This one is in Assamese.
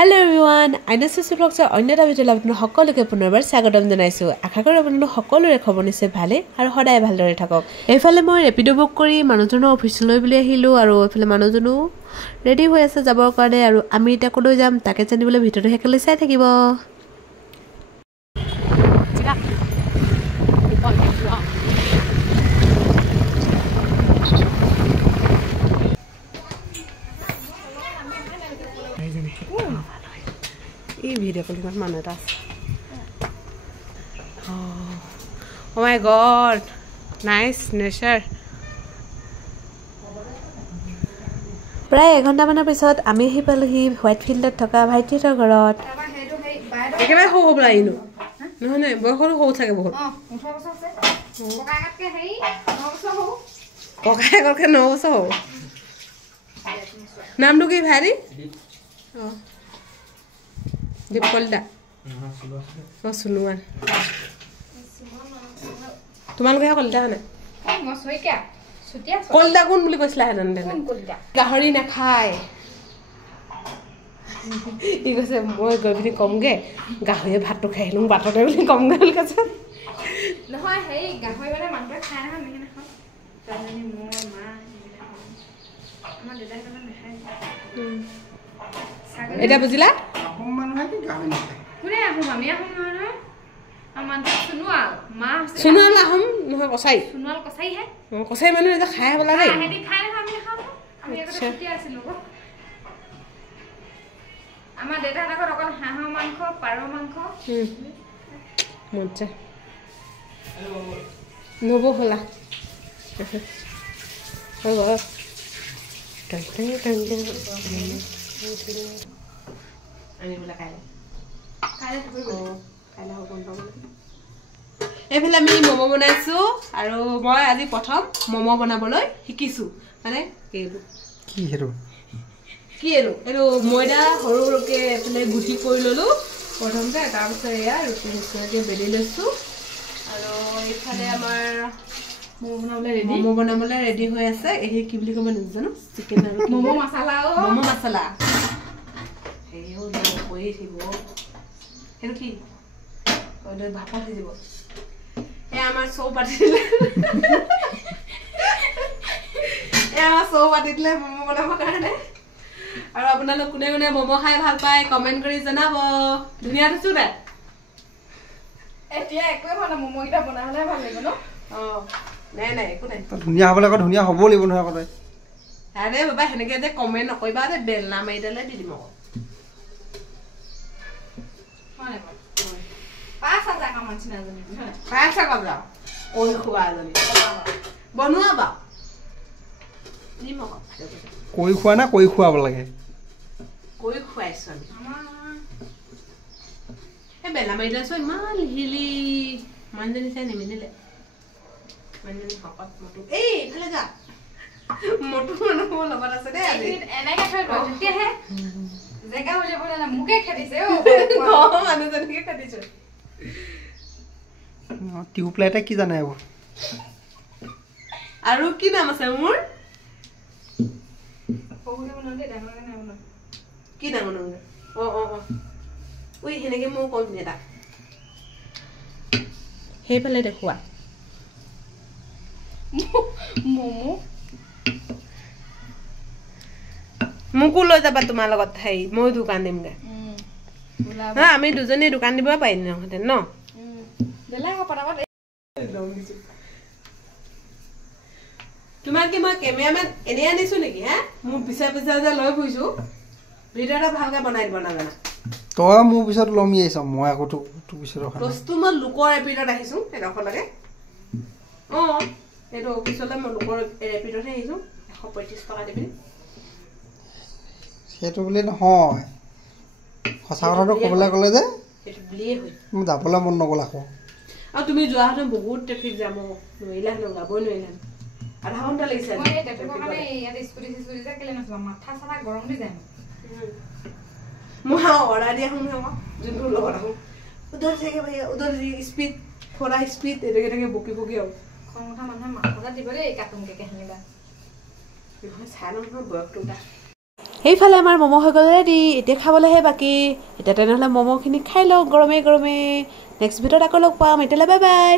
Hello everyone, Aina's vlogs are on the video of Hokoloke Punover, Sagadam the Niso, Akakaravan Hokolo Kobonise Valley, or Hoda Valor Tako. If I more Epido Bokori, Manotono, Pislovile Hilo, or Filamanozono, ready with a Zabokade, or Amita Kodojam, Takatan will be to Hekali Satakibo. Video calling mana tas. Oh my god, nice nature. Pray a Gondaman episode, Amihi Pelhi, Whitefield Toka, Whitefield Gorot. I can hold Blaino. No, no, Boho holds like a boat. Okay, can also. Nam to give Harry? Oh. Dip kolda. Oh, Sunuan. Tumal gaya kolda na. Masoi kya? Sutia. Kolda kun buli kosla hai nande. Kolda. Gahari na khai. Iko se moi gobini komge. Gahari bhat to khai lung bato de buli komge buli kasa. Nohoi hey gahari bale mantra khai na mehe na kha. Tanani mo ma. Ama deda kana na khai. Eta bujila? Kune ahum ami ahum na aman sunual ma sunual ahum no kosai sunual kosai hai kosai manu eta khai bola dei ha hedi khai na ami kham ami ekta chuti asilu go ama deta na ko okol haha mankho paro mankho mocha nobo hola hola tan ani bola khai এফালে আমি মোমো বনাইছো আৰু মই আজি প্ৰথম মোমো বনাবলৈ শিকিছো মানে কি হেৰো ময়দা হৰু হৰুকে এফালে গুটি কৰি ললো প্ৰথমতে তাৰ পিছত এয়া ৰুটি নিচিনাকে বেলি লৈছো আৰু এফালে আমাৰ মোমো বনাবলৈ ৰেডি হৈ আছে এই কি বুলি কম নাজানো চিকেন আৰু মোমো মছলা এইও কই দিব হেৰু কি ওই ভাপা দি দিব এ আমার সৌ পাটি দিলে এ আমার সৌ পাটি দিলে মোমো বনাব কাৰণে আৰু আপোনালোক কোনে কোনে মোমো খাই ভাল পায় কমেন্ট কৰি জনাব ধুনিয়া দিছো দে এতিয়া একো মানে মোমো কিটা বনালে ভাল লাগিব ন নাই নাই একো নাই ধুনিয়া হবলে ক ধুনিয়া হ'ব লাগিব নহয় কয় আৰে বাবা হেনেকে যে কমেন্ট নকইবা দে বেল না মাইদালে দি দিম Pasa ta kaman china jani. Pasa ka ja. Oi khuwa jani. Bonua ba. Ni mo. কই খোৱা না কই খোৱাব লাগে কই খুৱাইছন এ বেলা মাইলা সৈ মাল হিলি মানজনি চাই নিমিলে মানজনি হকত মটু এই ফালে যা মটু মনো লগত আছে দে এনেকা থৈ ৰতিয়া হে জেগা হৈ যাব না মুকে খেদিছে ও মানুহজনকে খেদিছে টিউবলাইটে কি জানে আবো আৰু কি নাম আছে মোৰ পহুলে বনলে ডাঙৰ না বন কি ডাঙৰ নং অ ওই হেনেকে মো কম নেটা হেফালে দেখুৱা মোমো মুকু লৈ যাবা তোমাৰ লগত থাই মই দোকান দিমগে হা আমি দুজনী দোকান দিব পাৰিম নহতে ন দেলা পটাপট তোমাৰ কি মই কেমেৰামেন এনে আনিছো নেকি হা মোৰ পিছা পিছা যে লৈ ফুইছো ভিডিওটা ভালকে বনাই দিব না জানা তই মোৰ পিছত লমি আইছ মই আকৌ তো পিছত ৰখা বস্তু মই লুকৰ এপিডত আহিছো এডখ লাগে এটো অফিচলে মই লুকৰ এপিডত আহিছো 135 টকা দিবি সেটো বলে নহয় সঁচা কথাটো কবলৈ গলে যে এটো বুলিয়ে হৈ মই যাবলৈ মন নগল আকৌ আৰু তুমি যোৱা হতে বহুত ট্ৰাফিক জাম নইলা ন গাবই নইলা আধা ঘন্টা লাগিছে মই ট্ৰাফিক মানে ইয়াত স্কুটি যে কেলে নছলা মাথা সাৰা গৰম দি যায় মই অৰ্ডাৰ দিয়া শুন আকৌ যোনটো লগত আহো উধৰ থেকে ভাই উধৰ স্পিড থোড়া স্পিড এটাকে বকি বকি আও খংটা মানুহে মাথা দিব দেই কাটুনকে কেহনিবা নহয় চাই নহয় বয়সটো সেইফালে আমাৰ ম'ম' হৈ গ'ল ৰেডি এতিয়া খাবলৈহে বাকী এতিয়া তেনেহ'লে ম'ম'খিনি খাই লওক গৰমে গৰমে নেক্সট ভিডিঅ'ত আকৌ লগ পাম এতিয়ালৈ বাই বাই